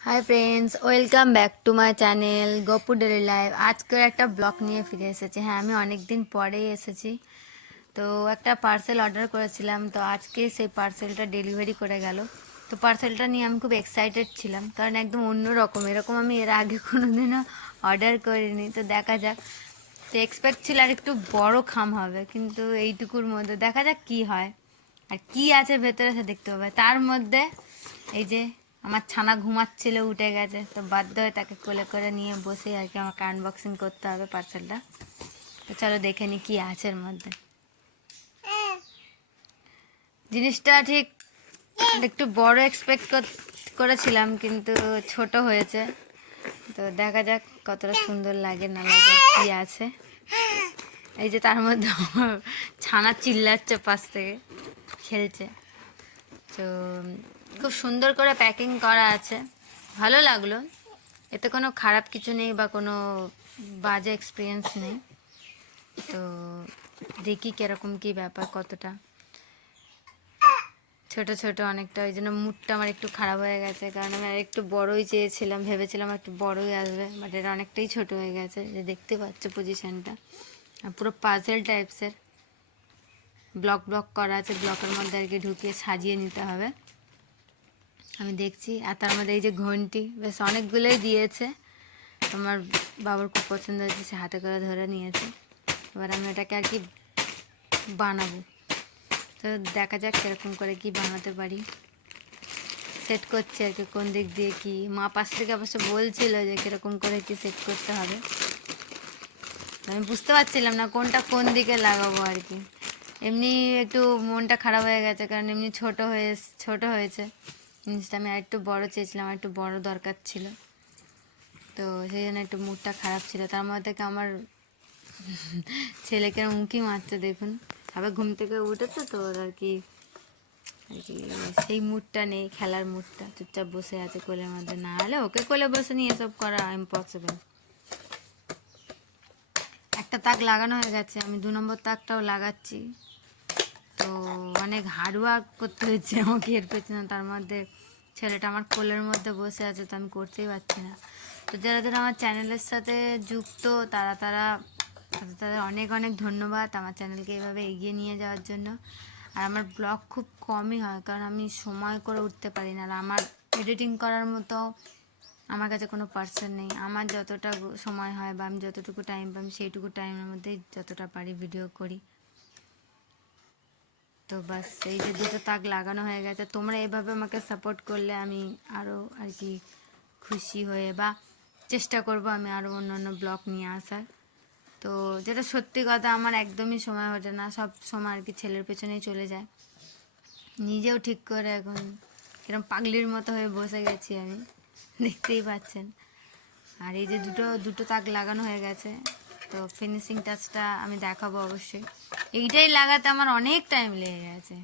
Hi friends, welcome back to my channel Gopu daily life. আজকের একটা blog নিয়ে ফিরে এসেছি। হ্যাঁ, আমি অনেক দিন পরেই এসেছি। তো একটা পার্সেল অর্ডার করেছিলাম, তো আজকে সেই পার্সেলটা ডেলিভারি করে গেল। তো পার্সেলটা নিয়ে আমি খুব এক্সাইটেড ছিলাম, কারণ একদম অন্য রকম, এরকম আমি এর আগে কোনোদিনও অর্ডার করিনি। তো দেখা যাক। তো এক্সপেক্ট ছিল আর একটু বড় খাম হবে, কিন্তু এইটুকুর মধ্যে দেখা যাক কি হয় আর কি আছে ভেতরে, সে দেখতে হবে। তার মধ্যে এই যে আমার ছানা ঘুমাচ্ছিল, উঠে গেছে, তো বাধ্য হয়ে তাকে কোলে করে নিয়ে বসে আর কি আমাকে আনবক্সিং করতে হবে পার্সেলটা। তো চলো দেখে নি কি আছে এর মধ্যে। জিনিসটা ঠিক একটু বড় এক্সপেক্ট করেছিলাম, কিন্তু ছোট হয়েছে। তো দেখা যাক কতটা সুন্দর লাগে না লাগে, কি আছে। এই যে তার মধ্যে আমার ছানা চিল্লাচ্ছে পাশ থেকে, খেলছে। তো খুব সুন্দর করে প্যাকিং করা আছে, ভালো লাগলো। এতে কোনো খারাপ কিছু নেই বা কোনো বাজে এক্সপিরিয়েন্স নেই। তো দেখি কীরকম কী ব্যাপার, কতটা ছোট ছোট অনেকটা, ওই জন্য মুডটা আমার একটু খারাপ হয়ে গেছে, কারণ আমি আর একটু বড়ই চেয়েছিলাম, ভেবেছিলাম একটু বড়ই আসবে, বাট এটা অনেকটাই ছোট হয়ে গেছে। যে দেখতে পাচ্ছ পজিশানটা, পুরো পাজেল টাইপসের ব্লক ব্লক করা আছে, ব্লকের মধ্যে আর কি ঢুকিয়ে সাজিয়ে নিতে হবে। আমি দেখছি। আর তার মধ্যে এই যে ঘন্টি, বেশ অনেকগুলোই দিয়েছে। আমার বাবার খুব পছন্দ হয়েছে, সে হাতে করে ধরে নিয়েছে। এবার আমি এটাকে আর কি বানাবো। তো দেখা যাক কীরকম করে কি বানাতে পারি। সেট করছি আর কি, কোন দিক দিয়ে কি। মা পাশ থেকে অবশ্য বলছিল যে কীরকম করে কি সেট করতে হবে। আমি বুঝতে পারছিলাম না কোনটা কোন দিকে লাগাবো আর কি। এমনি একটু মনটা খারাপ হয়ে গেছে, কারণ এমনি ছোট হয়েছে জিনিসটা। আমি আর একটু বড় চেয়েছিলাম, আর একটু বড় দরকার ছিল। তো সেই জন্য একটু মুডটা খারাপ ছিল। তার মধ্যে থেকে আমার ছেলেকে উঁকি মারছে, দেখুন। আবার ঘুম থেকে উঠেছে, তো ওর আর কি সেই মুডটা নেই, খেলার মুডটা। চুপচাপ বসে আছে কোলের মধ্যে, না হলে ওকে কোলে বসে নিয়ে এসব করা ইম্পসিবল। একটা তাক লাগানো হয়ে গেছে, আমি 2 নম্বর তাকটাও লাগাচ্ছি। তো অনেক হার্ডওয়ার্ক করতে হয়েছে আমাকে এর পেছনে। তার মধ্যে ছেলেটা আমার কোলের মধ্যে বসে আছে, তো আমি করতেই পারছি না। তো যারা যারা আমার চ্যানেলের সাথে যুক্ত, তাদের অনেক অনেক ধন্যবাদ আমার চ্যানেলকে এইভাবে এগিয়ে নিয়ে যাওয়ার জন্য। আর আমার ব্লগ খুব কমই হয়, কারণ আমি সময় করে উঠতে পারি না। আর আমার এডিটিং করার মতো আমার কাছে কোনো পার্সন নেই। আমার যতটা সময় হয় বা আমি যতটুকু টাইম পাই, সেইটুকু টাইমের মধ্যেই যতটা পারি ভিডিও করি। তো বাস, এই যে 2টো তাক লাগানো হয়ে গেছে। তোমরা এভাবে আমাকে সাপোর্ট করলে আমি আরও আর কি খুশি হয়ে, বা চেষ্টা করব আমি আরও অন্য অন্য ব্লগ নিয়ে আসার। তো যেটা সত্যি কথা, আমার একদমই সময় ওঠে না, সব সময় আর কি ছেলের পেছনেই চলে যায়। নিজেও ঠিক করে এখন কিরম পাগলির মতো হয়ে বসে গেছি আমি, দেখতেই পাচ্ছেন। আর এই যে দুটো তাক লাগানো হয়ে গেছে, তো ফিনিশিং টাচটা আমি দেখাবো অবশ্যই। এইটাই লাগাতে আমার অনেক টাইম লেগে গেছে,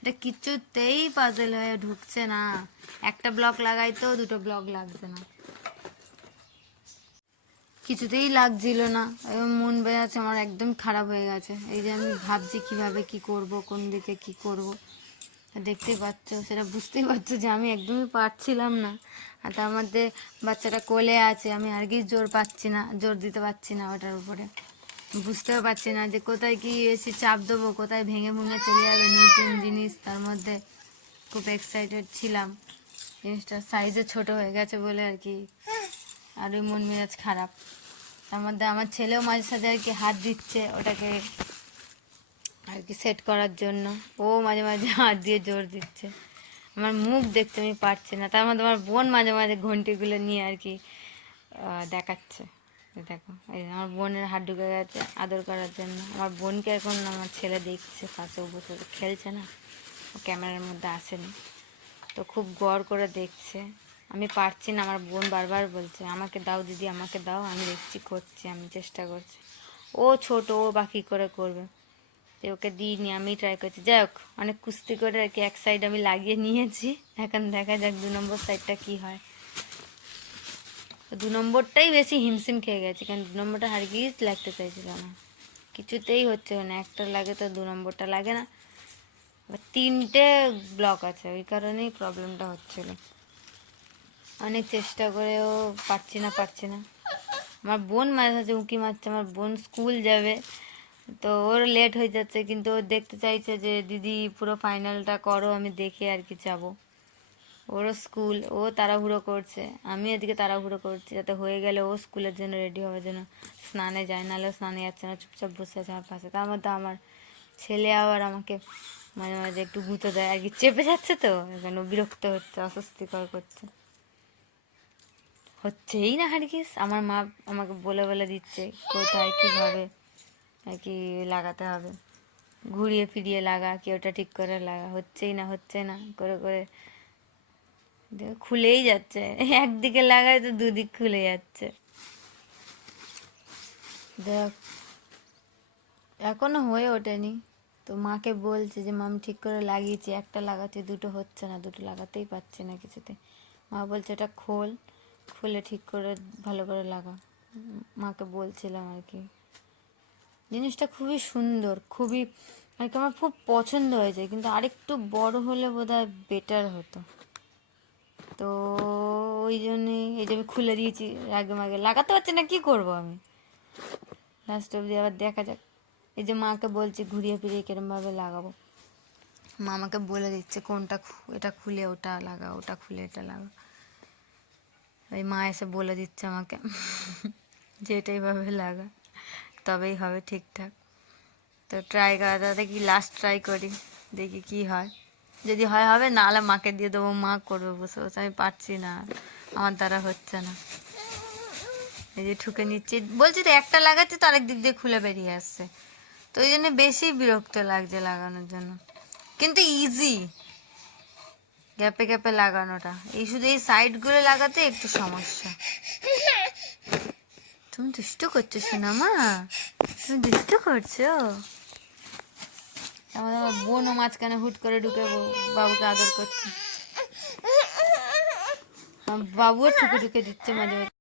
এটা কিছুতেই পাজল হয়ে ঢুকছে না। একটা ব্লক লাগাইতেও 2টো ব্লক লাগছে না, কিছুতেই লাগছিল না। এবং মন বেজাচ্ছে আমার, একদম খারাপ হয়ে গেছে। এই যে আমি ভাবছি কিভাবে কি করব, কোন দিকে কি করব। দেখতেই পাচ্ছ, সেটা বুঝতেই পারছো যে আমি একদমই পারছিলাম না। আর তার মধ্যে বাচ্চাটা কোলে আছে, আমি আর কি জোর দিতে পারছি না ওটার উপরে। বুঝতেও পারছি না যে কোথায় কি এসে চাপ দেবো, কোথায় ভেঙে ভেঙে চলে যাবে। নতুন জিনিস, তার মধ্যে খুব এক্সাইটেড ছিলাম। জিনিসটা সাইজে ছোট হয়ে গেছে বলে আর কি আরই মন মেজাজ খারাপ। তার মধ্যে আমার ছেলেও মাঝে সাঝে আর কি হাত দিচ্ছে ওটাকে আর কি সেট করার জন্য। ও মাঝে মাঝে হাত দিয়ে জোর দিচ্ছে, আমার মুখ দেখতে আমি পারছি না। তার মধ্যে আমার বোন মাঝে মাঝে ঘন্টিগুলো নিয়ে আর কি দেখাচ্ছে। দেখো, এই আমার বোনের হাত ঢুকে গেছে আদর করার জন্য। আমার বোনকে এখন আমার ছেলে দেখছে, পাশে বসে খেলছে না, ও ক্যামেরার মধ্যে আসেনি, তো খুব গড় করে দেখছে। আমি পারছি না, আমার বোন বারবার বলছে আমাকে দাও দিদি, আমাকে দাও। আমি দেখছি, করছি, আমি চেষ্টা করছি। ও ছোট, ও বা কী করে করবে, যে ওকে দিইনি, আমি ট্রাই করছি। যাই হোক, অনেক কুস্তি করে আর কি এক সাইড আমি লাগিয়ে নিয়েছি। এখন দেখা যাক 2 নম্বর সাইডটা কি হয়। 2 নম্বরটাই বেশি হিমশিম খেয়ে গেছে, কারণ 2 নম্বরটা হারগিজ লাগতে চাইছিল না, কিছুতেই হচ্ছে না। একটা লাগে তো 2 নম্বরটা লাগে না। আবার 3টে ব্লক আছে, ওই কারণেই প্রবলেমটা হচ্ছিল। অনেক চেষ্টা করেও পারছি না। আমার বোন মাঝে মাঝে উঁকি মারছে, আমার বোন স্কুল যাবে, তো ওর লেট হয়ে যাচ্ছে, কিন্তু ও দেখতে চাইছে যে দিদি পুরো ফাইনালটা করো, আমি দেখে আর কি যাবো। ওরও স্কুল, ও তাড়াহুড়ো করছে, আমি এদিকে তাড়াহুড়ো করছি যাতে হয়ে গেলে ও স্কুলের জন্য রেডি হবে, যেন স্নানে যায়, নাহলে স্নানে যাচ্ছে না, চুপচাপ বসে আছে আমার পাশে। তার মধ্যে আমার ছেলে আবার আমাকে মাঝে মাঝে একটু গুঁতো দেয় আর কি, চেপে যাচ্ছে তো এখন বিরক্ত হচ্ছে, অস্বস্তিকর করছে। হচ্ছেই না হারগিস, আমার মা আমাকে বলে বলে দিচ্ছে কোথায় কীভাবে আর কি লাগাতে হবে, ঘুরিয়ে ফিরিয়ে লাগা, কি ওটা ঠিক করে লাগা, হচ্ছে না করে করে খুলেই যাচ্ছে, একদিকে লাগায় তো দুদিক খুলে যাচ্ছে। দেখ, এখনো হয়ে ওঠেনি, তো মাকে বলছে যে মা আমি ঠিক করে লাগিয়েছি, একটা লাগাচ্ছি, দুটো হচ্ছে না, দুটো লাগাতেই পারছি না কিছুতে। মা বলছে এটা খুলে ঠিক করে ভালো করে লাগা। মাকে বলছিলাম আর কি। জিনিসটা খুবই সুন্দর, খুবই আর কি আমার খুব পছন্দ হয়েছে, কিন্তু আরেকটু বড় হলে বোধহয় বেটার হতো। তো ওই জন্যই এই যে আমি খুলে দিয়েছি, আগে মাগে লাগাতে পারছি না, কি করব আমি। লাস্ট অব্দি আবার দেখা যাক। এই যে মাকে বলছি ঘুরিয়ে ফিরিয়ে কিরমভাবে লাগাবো, মা আমাকে বলে দিচ্ছে কোনটা এটা খুলে ওটা লাগা, ওটা খুলে এটা লাগা। ওই মা এসে বলে দিচ্ছে আমাকে যে এটা এইভাবে লাগা, তবেই হবে ঠিকঠাক। তো ট্রাই করাটা দেখি, লাস্ট ট্রাই করি, দেখি কি হয়। যদি হয় হবে, নাহলে মাকে দিয়ে দেবো, মা করবে বসে বসে, আমি পারছি না, আমার দ্বারা হচ্ছে না। এই যে ঠুকে নিচ্ছি, বলছি তো একটা লাগাচ্ছি তো আরেক দিক দিয়ে খুলে বেরিয়ে আসছে, তো ওই জন্য বেশি বিরক্ত লাগছে লাগানোর জন্য। কিন্তু ইজি গ্যাপে গ্যাপে লাগানোটা, এই শুধু এই সাইডগুলো লাগাতে একটু সমস্যা। তুমি দুষ্টু করছো সোনামা, তুমি দুষ্টু করছো। আমাদের আমার বোনও মাঝখানে হুট করে ঢুকে বাবুকে আদর করছে, বাবুও ঠুকে ঠুকে দিচ্ছে মাঝে মাঝে।